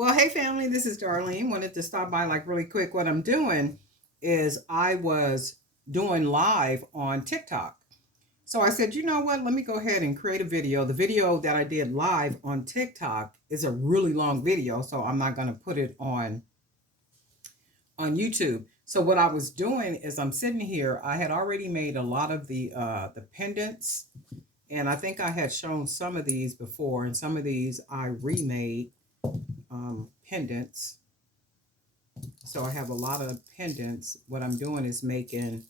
Well, hey family, this is Darlene. Wanted to stop by like really quick. What I'm doing is I was doing live on TikTok. So I said, you know what? Let me go ahead and create a video. The video that I did live on TikTok is a really long video, so I'm not going to put it on YouTube. So what I was doing is I'm sitting here. I had already made a lot of the pendants, and I think I had shown some of these before, and some of these I remade pendants. So I have a lot of pendants. What I'm doing is making,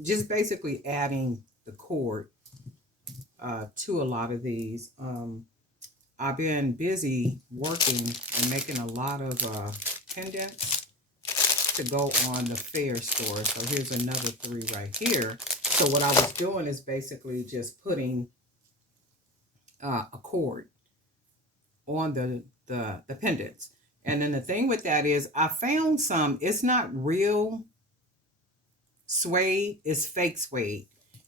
just basically adding the cord to a lot of these. I've been busy working and making a lot of pendants to go on the fair store. So here's another three right here. So what I was doing is basically just putting a cord on the pendants. And then the thing with that is I found some, it's not real suede, it's fake suede.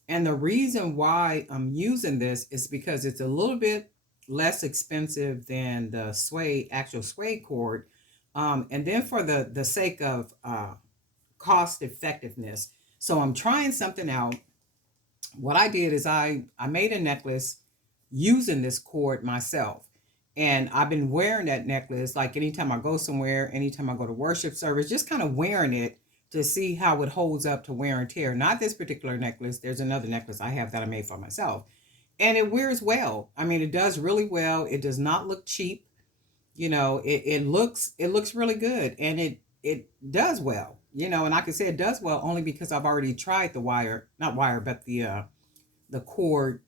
And the reason why I'm using this is because it's a little bit less expensive than the suede, actual suede cord. And then for the sake of cost effectiveness. So I'm trying something out. What I did is I made a necklace using this cord myself. And I've been wearing that necklace like anytime I go somewhere, anytime I go to worship service, just kind of wearing it to see how it holds up to wear and tear. Not this particular necklace. There's another necklace I have that I made for myself. And it wears well. I mean, it does really well. It does not look cheap. It looks really good, and it does well. And I can say it does well only because I've already tried the wire, not wire, but the cord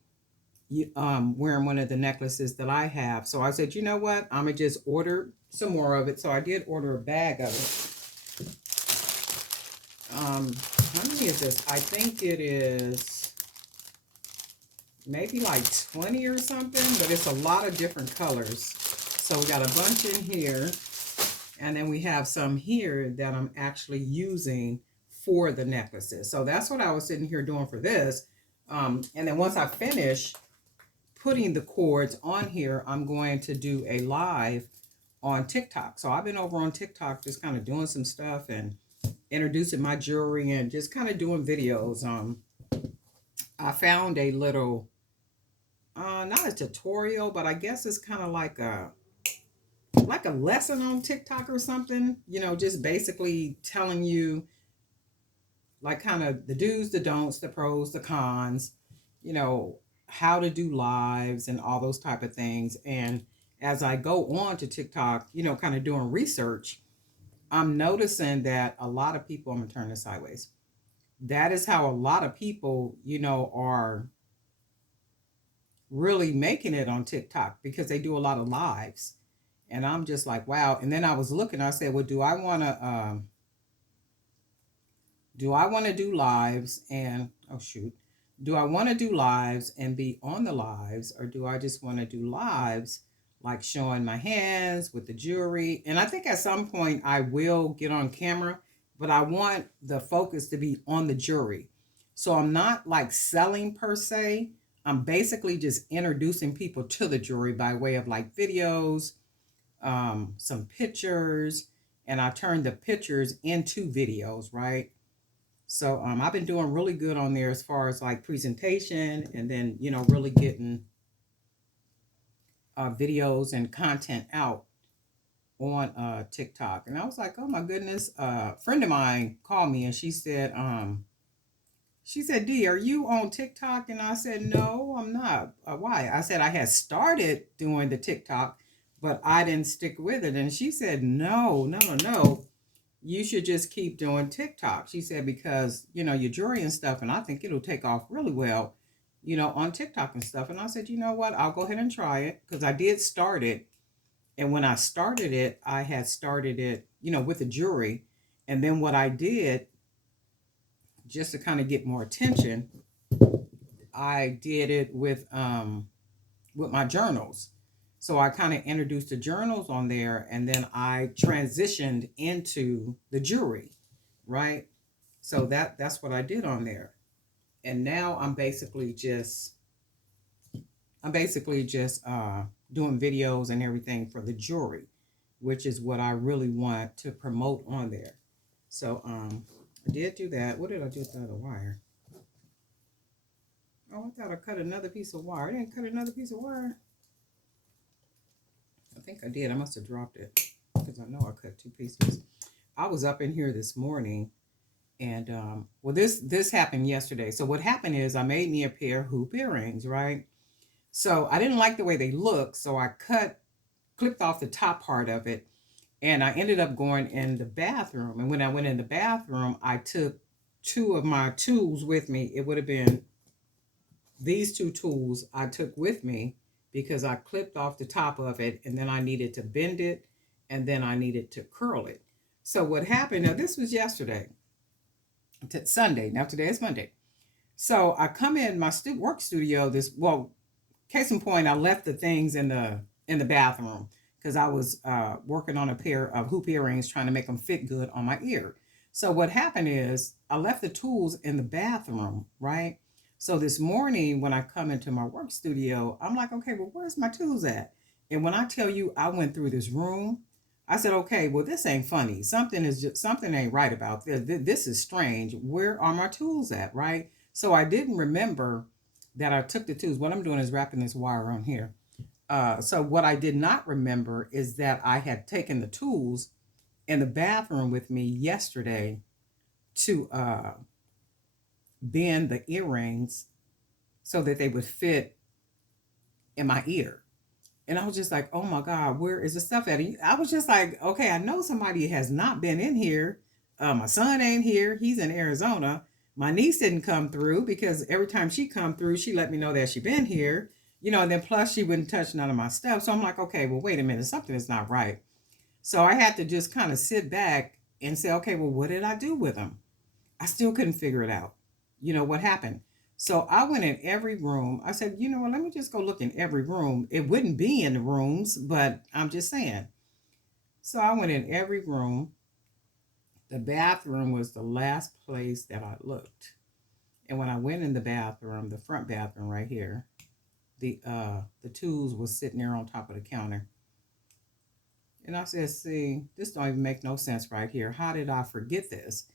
wearing one of the necklaces that I have. So I said, you know what? I'm gonna just order some more of it. So I did order a bag of it. How many is this? I think it is maybe like 20 or something, but it's a lot of different colors. So we got a bunch in here, and then we have some here that I'm actually using for the necklaces. So that's what I was sitting here doing for this. And then once I finish putting the cords on here, I'm going to do a live on TikTok. So I've been over on TikTok just kind of doing some stuff and introducing my jewelry and just kind of doing videos. I found a little, not a tutorial, but I guess it's kind of like a lesson on TikTok or something, just basically telling you like kind of the do's, the don'ts, the pros, the cons, you know, how to do lives and all those type of things. And as I go on to TikTok, kind of doing research, I'm noticing that a lot of people, I'm gonna turn this sideways. That is how a lot of people, are really making it on TikTok because they do a lot of lives. And I'm just like, wow. And then I was looking, I said, well, do I want to do lives and oh shoot. Do I want to do lives and be on the lives, or do I just want to do lives like showing my hands with the jewelry? And I think at some point I will get on camera, but I want the focus to be on the jewelry. So I'm not like selling per se. I'm basically just introducing people to the jewelry by way of like videos, some pictures, and I turn the pictures into videos, right? So I've been doing really good on there as far as like presentation, and then really getting videos and content out on TikTok. And I was like, oh my goodness, a friend of mine called me and she said, D, are you on TikTok? And I said, no, I'm not. Why? I said I had started doing the TikTok, but I didn't stick with it. And she said, no, no, no, no. You should just keep doing TikTok. She said, because, your jewelry and stuff, and I think it'll take off really well, on TikTok and stuff. And I said, you know what? I'll go ahead and try it because I did start it. And when I started it, I had started it, with the jewelry. And then what I did, just to kind of get more attention, I did it with my journals. So I kind of introduced the journals on there, and then I transitioned into the jewelry, right? So that's what I did on there. And now I'm basically just doing videos and everything for the jewelry. which is what I really want to promote on there. So I did do that. What did I do with the other wire? Oh, I thought I cut another piece of wire. I didn't cut another piece of wire. I think I did. I must have dropped it because I know I cut two pieces. I was up in here this morning, and well, this happened yesterday. So what happened is I made me a pair of hoop earrings, right? So I didn't like the way they looked, so I clipped off the top part of it, and I ended up going in the bathroom. And when I went in the bathroom, I took two of my tools with me. It would have been these two tools I took with me because I clipped off the top of it, and then I needed to bend it, and then I needed to curl it. So what happened, now this was yesterday, Sunday, now today is Monday. So I come in my work studio case in point, I left the things in the bathroom because I was working on a pair of hoop earrings trying to make them fit good on my ear. So what happened is I left the tools in the bathroom, right? So this morning when I come into my work studio, I'm like, okay, well, where's my tools at? And when I tell you I went through this room, I said, okay, well, this ain't funny. Something ain't right about this. This is strange. Where are my tools at, right? So I didn't remember that I took the tools. What I'm doing is wrapping this wire on here. So what I did not remember is that I had taken the tools in the bathroom with me yesterday to bend the earrings so that they would fit in my ear. And I was just like, oh my God, where is the stuff at? I was just like, okay, I know somebody has not been in here. My son ain't here. He's in Arizona. My niece didn't come through because every time she come through, she let me know that she been here. And then plus she wouldn't touch none of my stuff. So I'm like, okay, well, wait a minute, something is not right. So I had to just kind of sit back and say, okay, well, what did I do with them? I still couldn't figure it out. What happened? So I went in every room. I said, you know what, let me just go look in every room. It wouldn't be in the rooms, but I'm just saying. So I went in every room. The bathroom was the last place that I looked. And when I went in the bathroom, the front bathroom right here, the tools was sitting there on top of the counter. And I said, see, this don't even make no sense right here. How did I forget this?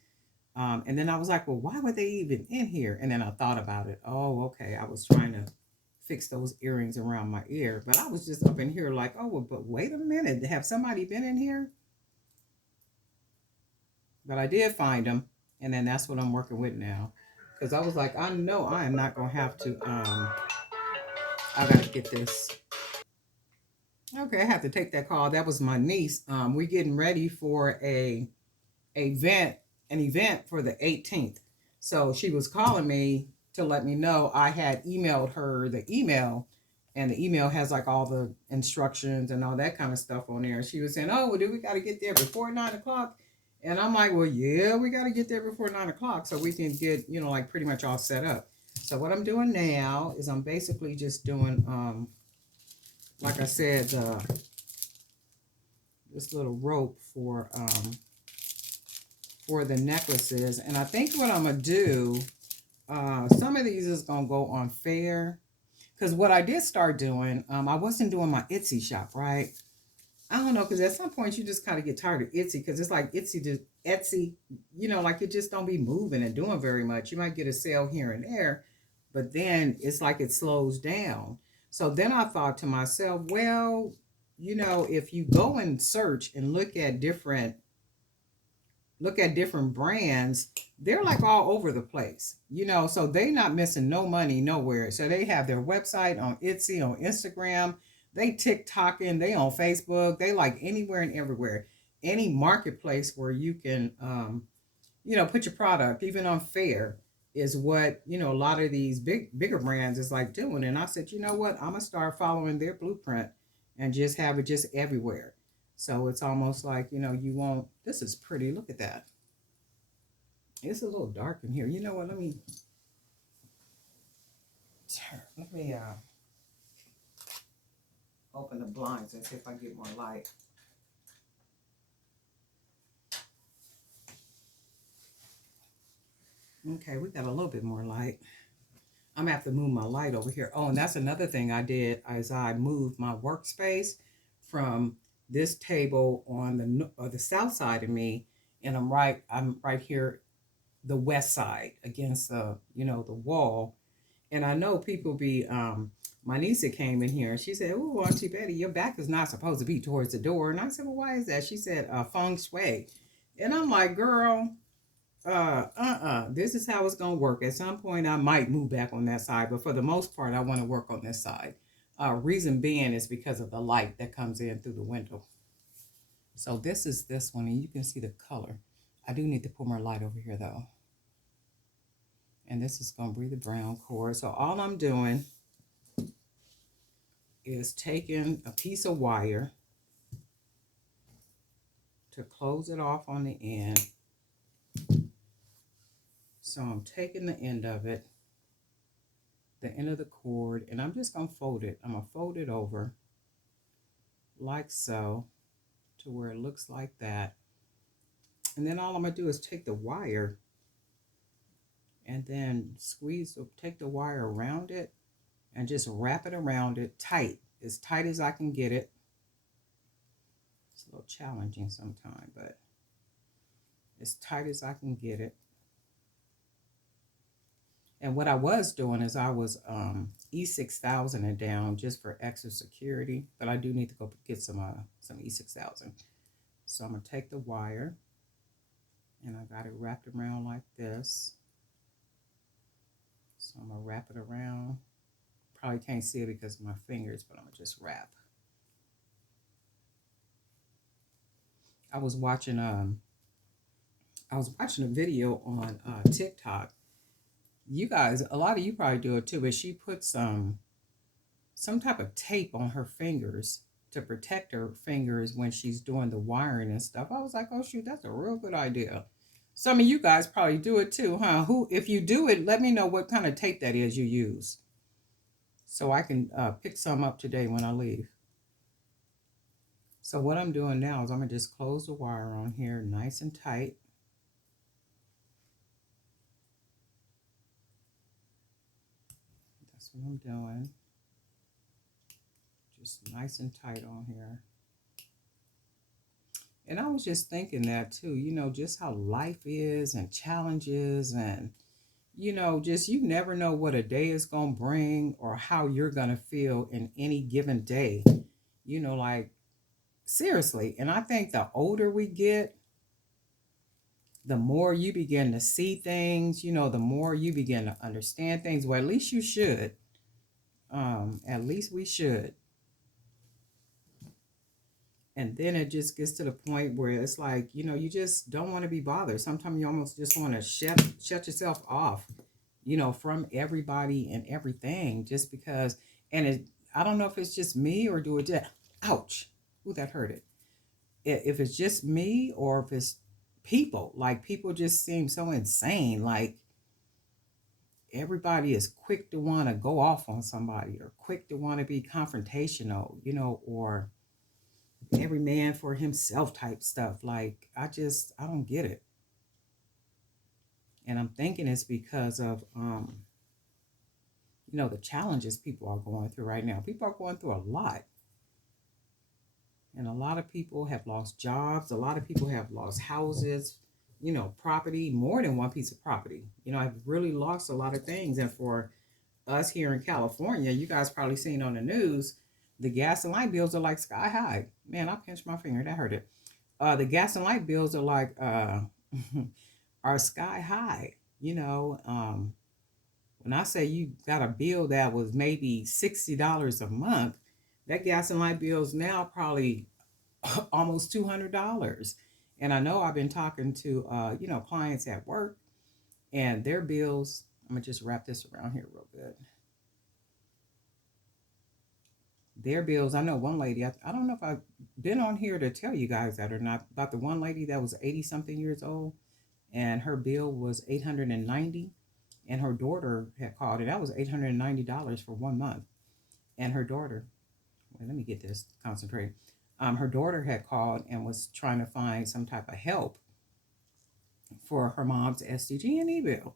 And then I was like, well, why were they even in here? And then I thought about it. Oh, okay. I was trying to fix those earrings around my ear. But I was just up in here like, oh, well, but wait a minute. Have somebody been in here? But I did find them. And then that's what I'm working with now. Because I was like, I know I am not going to have to. I got to get this. Okay, I have to take that call. That was my niece. We're getting ready for event an event for the 18th. So she was calling me to let me know I had emailed her the email, and the email has like all the instructions and all that kind of stuff on there. She was saying, oh, well, do we got to get there before 9 o'clock? And I'm like, well, yeah, we got to get there before 9 o'clock so we can get, like pretty much all set up. So what I'm doing now is I'm basically just doing, like I said, this little rope for the necklaces. And I think what I'm going to do, some of these is going to go on fair. Because what I did start doing, I wasn't doing my Etsy shop, right? I don't know, because at some point you just kind of get tired of Etsy, because it's like Etsy, like it just don't be moving and doing very much. You might get a sale here and there, but then it's like it slows down. So then I thought to myself, well, if you go and search and look at different brands, they're like all over the place, so they not missing no money nowhere. So they have their website on Etsy, on Instagram, they TikToking, they on Facebook, they like anywhere and everywhere, any marketplace where you can, put your product, even on fair, is what, a lot of these bigger brands is like doing. And I said, you know what, I'm gonna start following their blueprint and just have it just everywhere. So it's almost like, you won't, this is pretty. Look at that. It's a little dark in here. You know what? Let me open the blinds and see if I get more light. Okay, we got a little bit more light. I'm gonna have to move my light over here. Oh, and that's another thing I did, is I moved my workspace from this table on the south side of me, and I'm right here, the west side against the wall. And I know people be my niece that came in here and she said, "Oh, Auntie Betty, your back is not supposed to be towards the door." And I said, "Well, why is that?" She said, "Feng Shui." And I'm like, "Girl, this is how it's gonna work. At some point I might move back on that side, but for the most part I want to work on this side. Reason being is because of the light that comes in through the window. So this is this one, and you can see the color. I do need to put more light over here though. And this is gonna be the brown cord. So all I'm doing is taking a piece of wire to close it off on the end. So I'm taking the end of it, the end of the cord, and I'm just gonna fold it. I'm gonna fold it over like so to where it looks like that. And then all I'm gonna do is take the wire and then take the wire around it and just wrap it around it as tight as I can get it. It's a little challenging sometimes, but as tight as I can get it. And what I was doing is I was E6000 and down just for extra security, but I do need to go get some E6000. So I'm gonna take the wire and I got it wrapped around like this. So I'm gonna wrap it around. Probably can't see it because of my fingers, but I'm gonna just wrap. I was watching a video on TikTok. You guys, a lot of you probably do it too, but she put some type of tape on her fingers to protect her fingers when she's doing the wiring and stuff. I was like, oh shoot, that's a real good idea. Some of you guys probably do it too, huh? If you do it, let me know what kind of tape that is you use, so I can pick some up today when I leave. So what I'm doing now is I'm gonna just close the wire on here nice and tight. That's what I'm doing. Just nice and tight on here. And I was just thinking that too, just how life is and challenges and, just you never know what a day is going to bring or how you're going to feel in any given day, like seriously. And I think the older we get, the more you begin to see things, the more you begin to understand things. Well, at least you should. At least we should. And then it just gets to the point where it's like, you just don't want to be bothered. Sometimes you almost just want to shut yourself off, from everybody and everything, just because. And I don't know if it's just me or do it just, ouch, ooh, that hurt it. If it's just me or if it's people, like people just seem so insane. Like everybody is quick to want to go off on somebody or quick to want to be confrontational, or every man for himself type stuff. Like I don't get it. And I'm thinking it's because of the challenges people are going through right now. People are going through a lot. And a lot of people have lost jobs. A lot of people have lost houses, property, more than one piece of property. I've really lost a lot of things. And for us here in California, you guys probably seen on the news, the gas and light bills are like sky high. Man, I pinched my finger. That hurt it. The gas and light bills are like are sky high. When I say you got a bill that was maybe $60 a month, that gas and light bill is now probably almost $200. And I know I've been talking to clients at work, and their bills. I'm gonna just wrap this around here real good. Their bills. I know one lady. I don't know if I've been on here to tell you guys that or not, about the one lady that was 80 something years old, and her bill was $890, and her daughter had called, and that was $890 for 1 month. And her daughter, well, let me get this concentrated. Her daughter had called and was trying to find some type of help for her mom's SDG&E bill.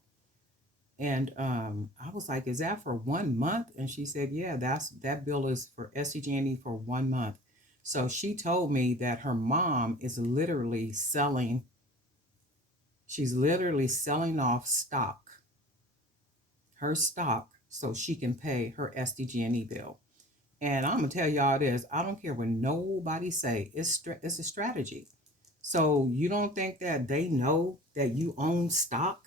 And I was like, is that for 1 month? And she said, yeah, that bill is for SDG&E for 1 month. So she told me that her mom is literally selling, she's literally selling off stock, her stock, so she can pay her SDG&E bill. And I'm gonna tell y'all this: I don't care what nobody say. It's a strategy. So you don't think that they know that you own stock?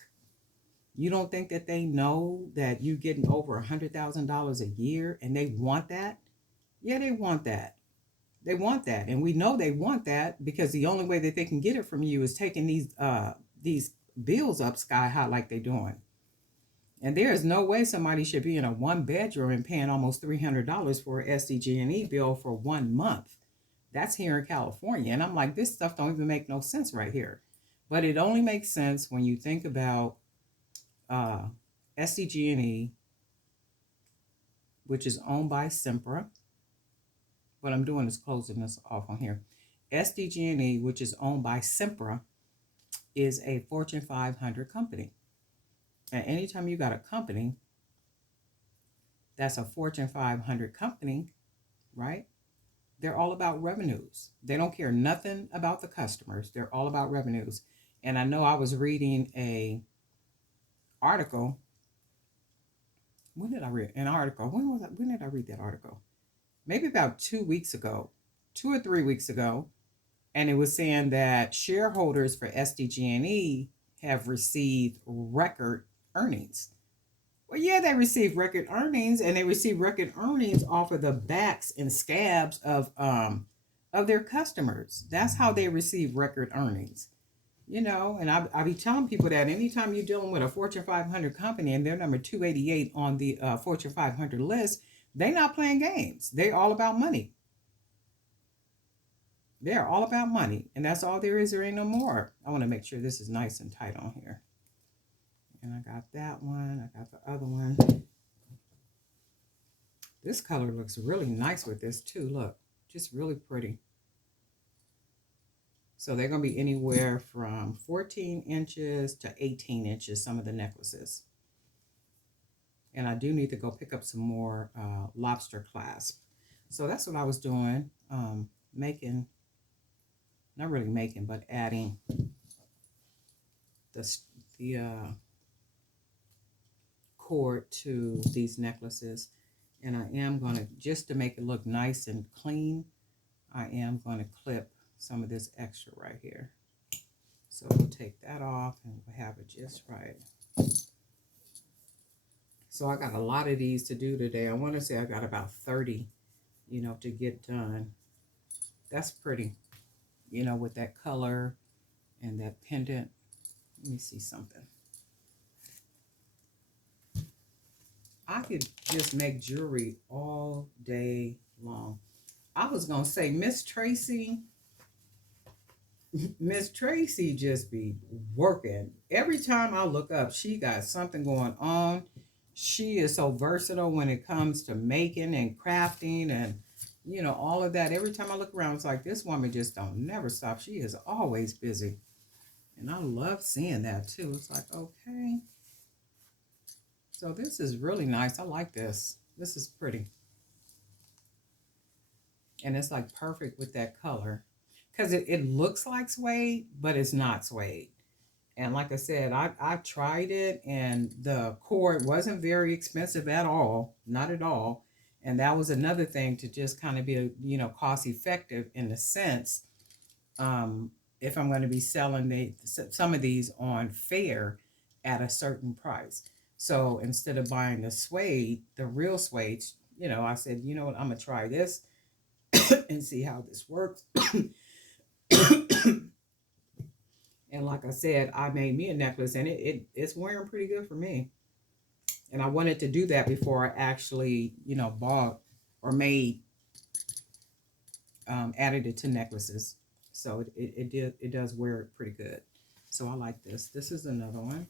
You don't think that they know that you're getting over $100,000 a year, and they want that? Yeah, they want that. They want that, and we know they want that because the only way that they can get it from you is taking these bills up sky high like they're doing. And there is no way somebody should be in a one bedroom and paying almost $300 for an SDG&E bill for 1 month. That's here in California. And I'm like, this stuff don't even make no sense right here. But it only makes sense when you think about uh, SDG&E, which is owned by Sempra. What I'm doing is closing this off on here. SDG&E, which is owned by Sempra, is a Fortune 500 company. And anytime you got a company that's a Fortune 500 company, right? They're all about revenues. They don't care nothing about the customers. They're all about revenues. And I know I was reading a article. When did I read an article? When did I read that article? Maybe about 2 weeks ago, 2 or 3 weeks ago. And it was saying that shareholders for SDG&E have received record earnings. Well, yeah, they received record earnings, and they received record earnings off of the backs and scabs of their customers. That's how they receive record earnings. And I be telling people that anytime you're dealing with a Fortune 500 company and they're number 288 on the Fortune 500 list, they're not playing games. They're all about money. They're all about money, and that's all there is. There ain't no more. I want to make sure this is nice and tight on here. And I got that one. I got the other one. This color looks really nice with this too. Look, just really pretty. So they're going to be anywhere from 14 inches to 18 inches, some of the necklaces. And I do need to go pick up some more lobster clasp. So that's what I was doing, making, not really making, but adding the cord to these necklaces. And I am going to, just to make it look nice and clean, I am going to clip some of this extra right here. So we'll take that off and we'll have it just right. So I got a lot of these to do today. I want to say I got about 30, to get done. That's pretty, with that color and that pendant. Let me see something. I could just make jewelry all day long. I was going to say, Miss Tracy just be working. Every time I look up, she got something going on. She is so versatile when it comes to making and crafting and, all of that. Every time I look around, it's like, this woman just don't never stop. She is always busy. And I love seeing that too. It's like, okay. So this is really nice. I like this. This is pretty. And it's like perfect with that color. Because it looks like suede, but it's not suede. And like I said, I tried it, and the cord wasn't very expensive at all. Not at all. And that was another thing to just kind of be, cost effective in the sense, if I'm going to be selling some of these on fair at a certain price. So instead of buying the suede, the real suede, I said, you know what, I'm going to try this and see how this works. And like I said, I made me a necklace, and it's wearing pretty good for me. And I wanted to do that before I actually, bought or made, added it to necklaces. So it does wear pretty good. So I like this. This is another one.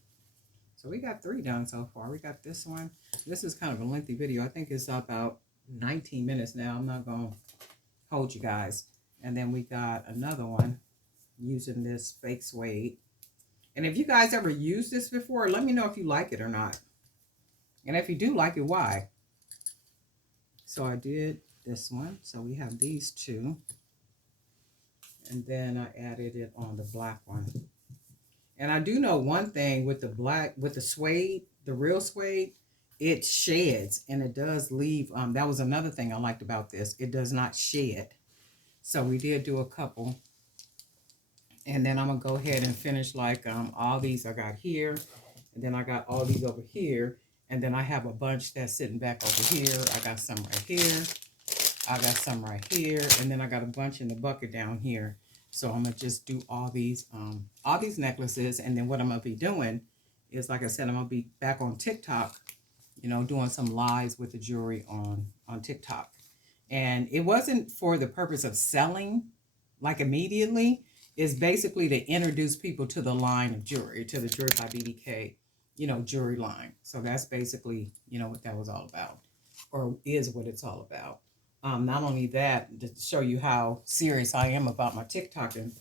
So we got 3 done so far. We got this one. This is kind of a lengthy video. I think it's about 19 minutes now. I'm not going to hold you guys. And then we got another one using this fake suede. And if you guys ever used this before, let me know if you like it or not. And if you do like it, why? So I did this one. So we have these two. And then I added it on the black one. And I do know one thing with the black, with the suede, the real suede, it sheds and it does leave. That was another thing I liked about this. It does not shed. So we did do a couple. And then I'm going to go ahead and finish like all these I got here. And then I got all these over here. And then I have a bunch that's sitting back over here. I got some right here. I got some right here. And then I got a bunch in the bucket down here. So I'm going to just do all these necklaces. And then what I'm going to be doing is, like I said, I'm going to be back on TikTok, you know, doing some lives with the jewelry on TikTok. And it wasn't for the purpose of selling like immediately. It's basically to introduce people to the line of jewelry, to the Jewelry by BDK, you know, jewelry line. So that's basically, you know, what that was all about, or is what it's all about. Not only that, to show you how serious I am about my TikToking,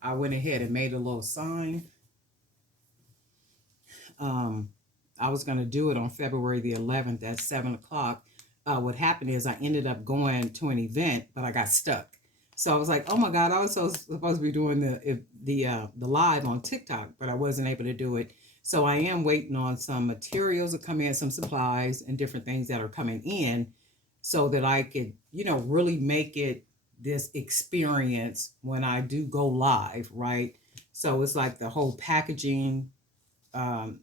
I went ahead and made a little sign. I was going to do it on February the 11th at 7 o'clock. What happened is I ended up going to an event, but I got stuck. So I was like, oh my God, I was supposed to be doing the live on TikTok, but I wasn't able to do it. So I am waiting on some materials to come in, some supplies and different things that are coming in so that I could, you know, really make it this experience when I do go live, right? So it's like the whole packaging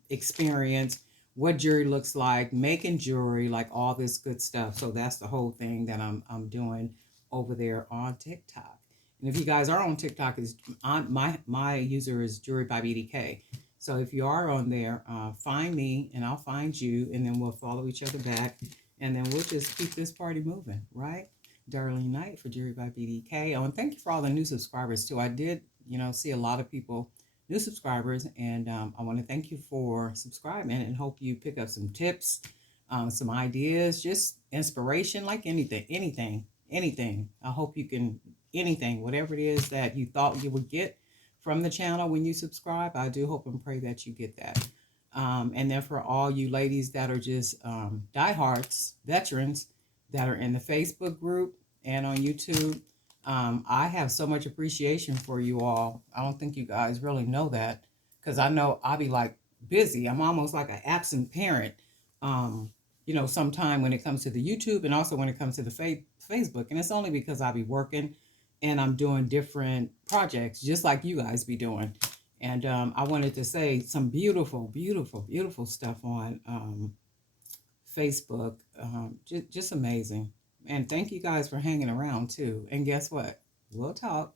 experience, what jewelry looks like, making jewelry, like all this good stuff. So that's the whole thing that I'm doing over there on TikTok. And if you guys are on TikTok, is my user is Jewelry by BDK. So if you are on there, find me and I'll find you, and then we'll follow each other back, and then we'll just keep this party moving, right? Darlene Knight for Jewelry by BDK. Oh, and thank you for all the new subscribers too. I did, you know, see a lot of people, new subscribers, and I want to thank you for subscribing and hope you pick up some tips, some ideas, just inspiration, like anything. I hope you can, anything, whatever it is that you thought you would get from the channel when you subscribe, I do hope and pray that you get that. And then for all you ladies that are just diehards, veterans that are in the Facebook group and on YouTube, I have so much appreciation for you all. I don't think you guys really know that, because I know I'll be like busy. I'm almost like an absent parent, you know, sometime when it comes to the YouTube and also when it comes to the Facebook. And it's only because I'll be working and I'm doing different projects just like you guys be doing. And I wanted to say some beautiful stuff on Facebook. Just amazing. And thank you guys for hanging around too. And guess what? We'll talk.